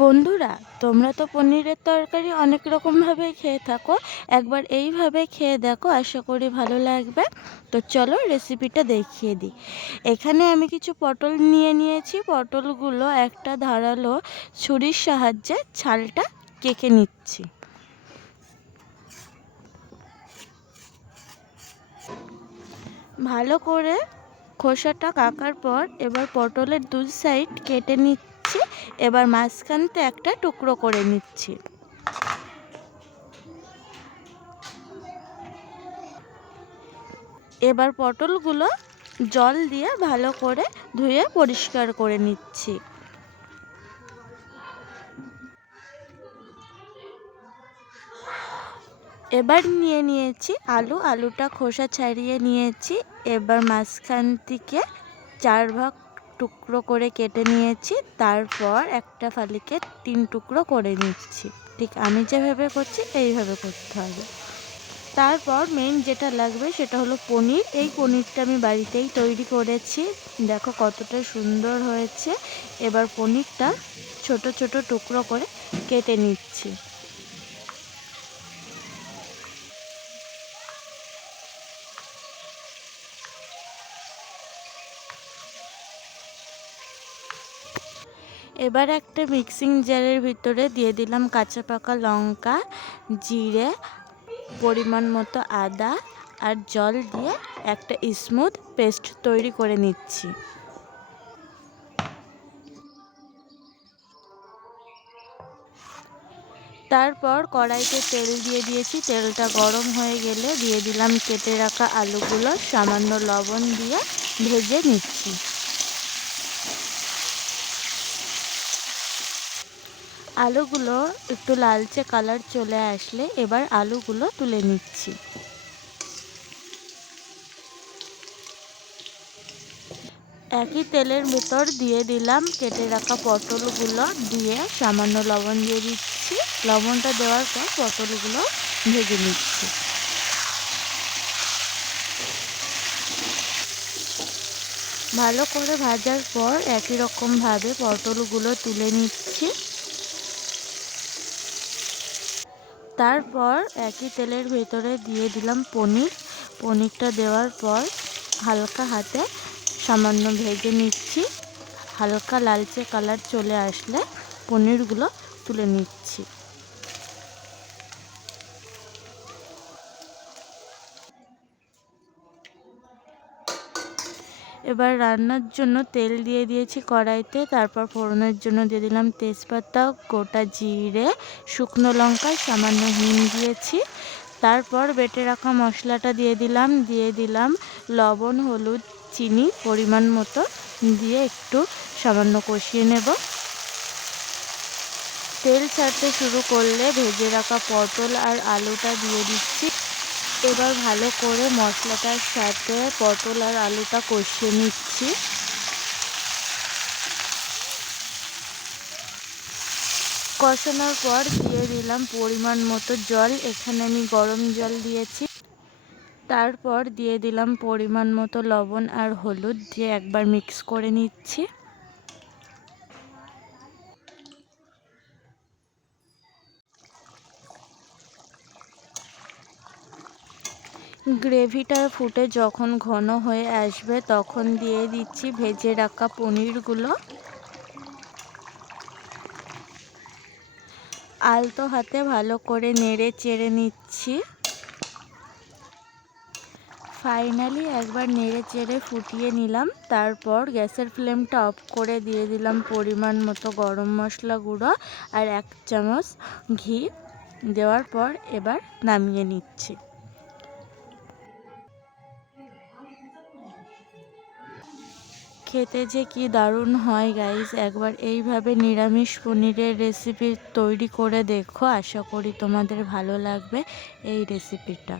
বন্ধুরা, তোমরা তো পনিরের তরকারি অনেক রকমভাবে খেয়ে থাকো। একবার এইভাবে খেয়ে দেখো, আশা করি ভালো লাগবে। তো চলো রেসিপিটা দেখিয়ে দিই। এখানে আমি কিছু পটল নিয়ে নিয়েছি। পটলগুলো একটা ধারালো ছুরির সাহায্যে ছালটা কেকে নিচ্ছি। ভালো করে খোসাটা কাকার পর এবার পটলের দু সাইড কেটে নিচ্ছি। এবার মাঝখানতে একটা টুকরো করে নিচ্ছি। এবার পটলগুলো জল দিয়ে ভালো করে ধুয়ে পরিষ্কার করে নিচ্ছি। এবার নিয়ে নিয়েছি আলু, আলুটা খোসা ছাড়িয়ে নিয়েছি। এবার মাঝখান থেকে চার ভাগ টুকরো করে কেটে নিয়েছি, তারপর একটা ফালিকে তিন টুকরো করে নিচ্ছি। ঠিক আমি যেভাবে করছি, এইভাবে করতে হবে। তারপর মেন যেটা লাগবে সেটা হলো পনির। এই পনিরটা আমি বাড়িতেই তৈরি করেছি। দেখো কতটা সুন্দর হয়েছে। এবার পনিরটা ছোট ছোট টুকরো করে কেটে নিচ্ছি। এবার একটা মিক্সিং জারের ভিতরে দিয়ে দিলাম কাঁচা পাকা লঙ্কা, জিরে, পরিমাণ মতো আদা আর জল দিয়ে একটা স্মুথ পেস্ট তৈরি করে নিচ্ছি। তারপর কড়াইতে তেল দিয়ে দিয়েছি, তেলটা গরম হয়ে গেলে দিয়ে দিলাম কেটে রাখা আলুগুলো, সামান্য লবণ দিয়ে ভেজে নিচ্ছি। আলুগুলো একটু লালচে কালার চলে আসলে এবার আলুগুলো তুলে নিচ্ছি। একই তেলের ভেতর দিয়ে দিলাম, কেটে রাখা পটলগুলো দিয়ে সামান্য লবণ দিয়ে দিচ্ছি। লবণটা দেওয়ার পর পটলগুলো ভেজে নিচ্ছি। ভালো করে ভাজার পর একই রকমভাবে পটলগুলো তুলে নিচ্ছি। তারপর একই তেলের ভেতরে দিয়ে দিলাম পনির। পনিরটা দেওয়ার পর হালকা হাতে সামান্য ভেজে নিচ্ছি। হালকা লালচে কালার চলে আসলে পনিরগুলো তুলে নিচ্ছি। এবার রান্নার জন্য তেল দিয়ে দিয়েছি কড়াইতে, তারপর ফোড়নের জন্য দিয়ে দিলাম তেজপাতা, গোটা জিরে, শুকনো লঙ্কা, সামান্য হিং দিয়েছি। তারপর বেটে রাখা মশলাটা দিয়ে দিলাম দিয়ে দিলাম লবণ, হলুদ, চিনি পরিমাণ মতো, দিয়ে একটু সামান্য কষিয়ে নেব। তেল ছাড়তে শুরু করলে ভেজে রাখা পটল আর আলুটা দিয়ে দিচ্ছি। এবার ভালো করে মশলাটার সাথে পটল আর আলুটা কষিয়ে নিচ্ছি। কষানোর পর দিয়ে দিলাম পরিমাণ মতো জল, এখানে আমি গরম জল দিয়েছি। তারপর দিয়ে দিলাম পরিমাণ মতো লবণ আর হলুদ, দিয়ে একবার মিক্স করে নিচ্ছি। গ্রেভিটা ফুটে যখন ঘন হয়ে আসবে, তখন দিয়ে দিচ্ছি ভেজে রাখা পনিরগুলো। আলতো হাতে ভালো করে নেড়ে চেড়ে নিচ্ছি। ফাইনালি একবার নেড়ে চেড়ে ফুটিয়ে নিলাম, তারপর গ্যাসের ফ্লেমটা অফ করে দিয়ে দিলাম পরিমাণ মতো গরম মশলা গুঁড়ো আর এক চামচ ঘি। দেওয়ার পর এবার নামিয়ে নিচ্ছি। খেতে যে কি দারুণ হয় গাইস একবার এইভাবে নিরামিষ পনিরের রেসিপি তৈরি করে দেখো। আশা করি তোমাদের ভালো লাগবে এই রেসিপিটা